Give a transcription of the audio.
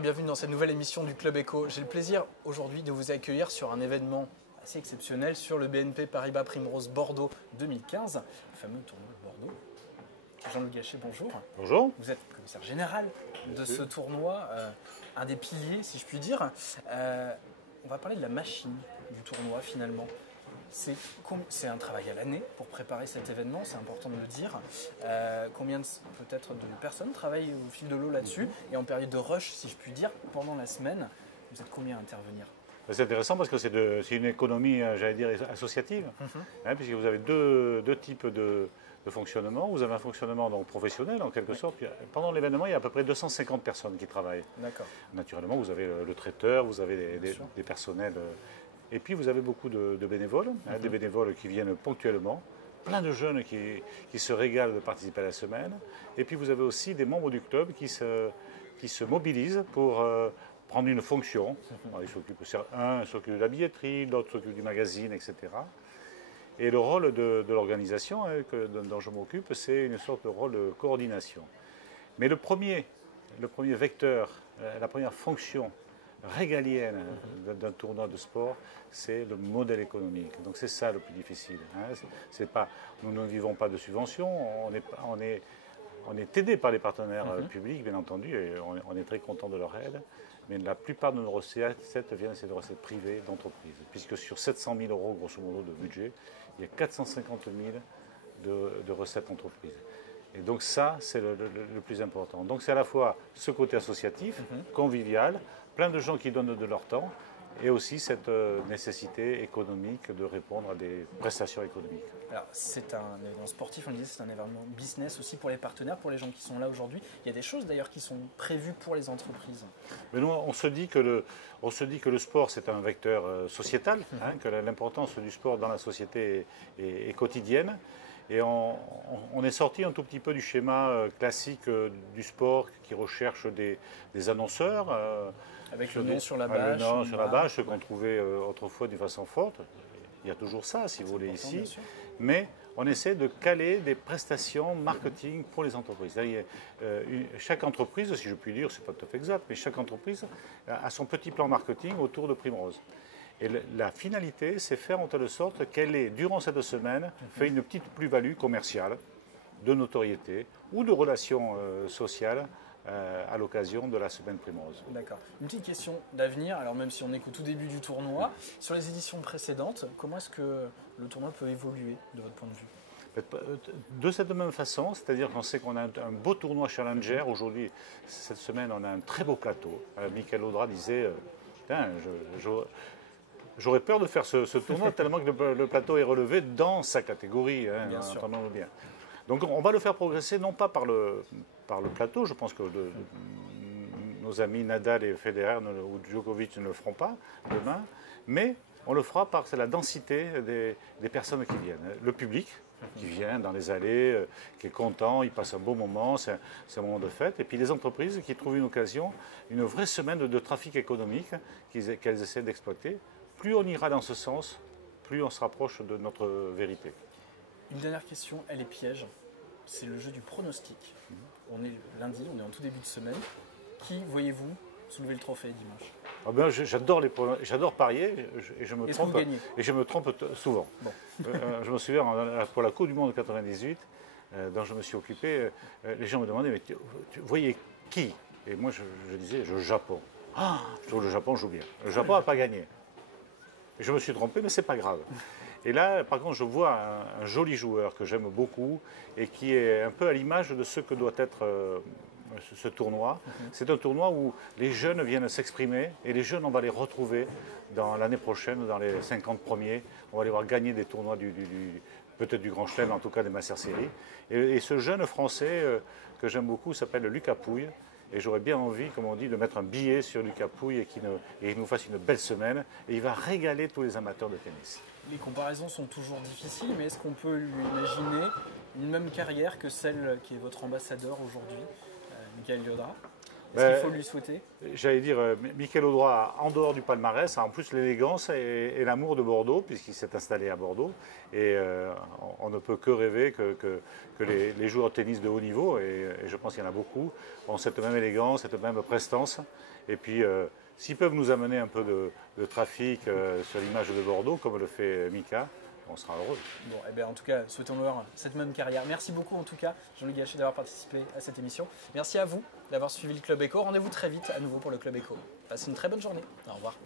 et bienvenue dans cette nouvelle émission du Club Éco. J'ai le plaisir aujourd'hui de vous accueillir sur un événement assez exceptionnel sur le BNP Paribas Primrose Bordeaux 2015, le fameux tournoi de Bordeaux. Jean-Luc Gachet, bonjour. Bonjour. Vous êtes commissaire général de ce tournoi, un des piliers si je puis dire. On va parler de la machine du tournoi finalement. C'est un travail à l'année pour préparer cet événement, c'est important de le dire. Combien peut-être de personnes travaillent au fil de l'eau là-dessus? Et en période de rush, si je puis dire, pendant la semaine, vous êtes combien à intervenir? C'est intéressant parce que c'est une économie, j'allais dire, associative, puisque vous avez deux types de fonctionnement. Vous avez un fonctionnement donc, professionnel, en quelque sorte. Pendant l'événement, il y a à peu près 250 personnes qui travaillent. D'accord. Naturellement, vous avez le traiteur, vous avez des personnels. Et puis, vous avez beaucoup de bénévoles, des bénévoles qui viennent ponctuellement, plein de jeunes qui se régalent de participer à la semaine. Et puis, vous avez aussi des membres du club qui se mobilisent pour prendre une fonction. Un s'occupe de la billetterie, l'autre s'occupe du magazine, etc. Et le rôle de l'organisation dont je m'occupe, c'est une sorte de rôle de coordination. Mais le premier vecteur, la première fonction régalienne d'un tournoi de sport, c'est le modèle économique. Donc c'est ça le plus difficile. Nous ne vivons pas de subventions, on est aidé par les partenaires publics, bien entendu, et on est très content de leur aide. Mais la plupart de nos recettes viennent de recettes privées d'entreprises, puisque sur 700 000 euros, grosso modo, de budget, il y a 450 000 de recettes entreprises. Et donc ça, c'est le plus important. Donc c'est à la fois ce côté associatif, convivial, plein de gens qui donnent de leur temps, et aussi cette nécessité économique de répondre à des prestations économiques. Alors c'est un événement sportif, on le disait, c'est un événement business aussi pour les partenaires, pour les gens qui sont là aujourd'hui. Il y a des choses d'ailleurs qui sont prévues pour les entreprises. Mais nous, on se dit que le sport, c'est un vecteur sociétal, que l'importance du sport dans la société est quotidienne. Et on est sorti un tout petit peu du schéma classique du sport qui recherche des annonceurs. Avec le nom sur la bâche. Le nom sur la bâche, ce qu'on trouvait autrefois d'une façon forte. Il y a toujours ça, si vous voulez, ici. Mais on essaie de caler des prestations marketing pour les entreprises. Chaque entreprise, si je puis dire, c'est pas tout à fait exact, mais chaque entreprise a son petit plan marketing autour de Primrose. Et la finalité, c'est faire en telle sorte qu'elle ait, durant cette semaine, fait une petite plus-value commerciale, de notoriété ou de relations sociales à l'occasion de la semaine Primrose. D'accord. Une petite question d'avenir, alors même si on est qu'au tout début du tournoi, sur les éditions précédentes, comment est-ce que le tournoi peut évoluer de votre point de vue? De cette même façon, c'est-à-dire qu'on sait qu'on a un beau tournoi Challenger. Aujourd'hui, cette semaine, on a un très beau plateau. Michael Audra disait j'aurais peur de faire ce tournoi tellement que le plateau est relevé dans sa catégorie. Bien sûr. Entendons-le bien. Donc on va le faire progresser, non pas par le plateau, je pense que nos amis Nadal et Federer ou Djokovic ne le feront pas demain, mais on le fera par la densité des personnes qui viennent. Le public qui vient dans les allées, qui est content, il passe un beau moment, c'est un moment de fête. Et puis les entreprises qui trouvent une occasion, une vraie semaine de trafic économique qu'elles essaient d'exploiter. Plus on ira dans ce sens, plus on se rapproche de notre vérité. Une dernière question, elle est piège. C'est le jeu du pronostic. On est lundi, on est en tout début de semaine. Qui voyez-vous soulever le trophée dimanche? J'adore parier et je me trompe souvent. Bon. Je me souviens pour la Coupe du Monde 98, dont je me suis occupé, les gens me demandaient mais tu voyais qui? Et moi je disais le Japon. Je trouve le Japon joue bien. Le Japon n'a pas gagné. Et je me suis trompé, mais c'est pas grave. Et là, par contre, je vois un joli joueur que j'aime beaucoup et qui est un peu à l'image de ce que doit être ce tournoi. C'est un tournoi où les jeunes viennent s'exprimer et les jeunes, on va les retrouver dans l'année prochaine, dans les 50 premiers. On va les voir gagner des tournois peut-être du Grand Chelem, en tout cas des Master Series. Et ce jeune Français que j'aime beaucoup s'appelle Lucas Pouille. Et j'aurais bien envie, comme on dit, de mettre un billet sur Lucas Pouille et qu'il nous fasse une belle semaine. Et il va régaler tous les amateurs de tennis. Les comparaisons sont toujours difficiles, mais est-ce qu'on peut lui imaginer une même carrière que celle qui est votre ambassadeur aujourd'hui, Michael Audra? Est-ce qu'il faut lui souhaiter? J'allais dire, Michael Audroy, en dehors du palmarès, a en plus l'élégance et l'amour de Bordeaux, puisqu'il s'est installé à Bordeaux. Et on ne peut que rêver que les joueurs de tennis de haut niveau, et je pense qu'il y en a beaucoup, ont cette même élégance, cette même prestance. Et puis, s'ils peuvent nous amener un peu de trafic sur l'image de Bordeaux, comme le fait Mika, on sera heureux. Bon, eh bien, en tout cas, souhaitons-leur cette même carrière. Merci beaucoup, en tout cas, Jean-Luc Gachet, d'avoir participé à cette émission. Merci à vous d'avoir suivi le Club Éco. Rendez-vous très vite à nouveau pour le Club Éco. Passez une très bonne journée. Au revoir.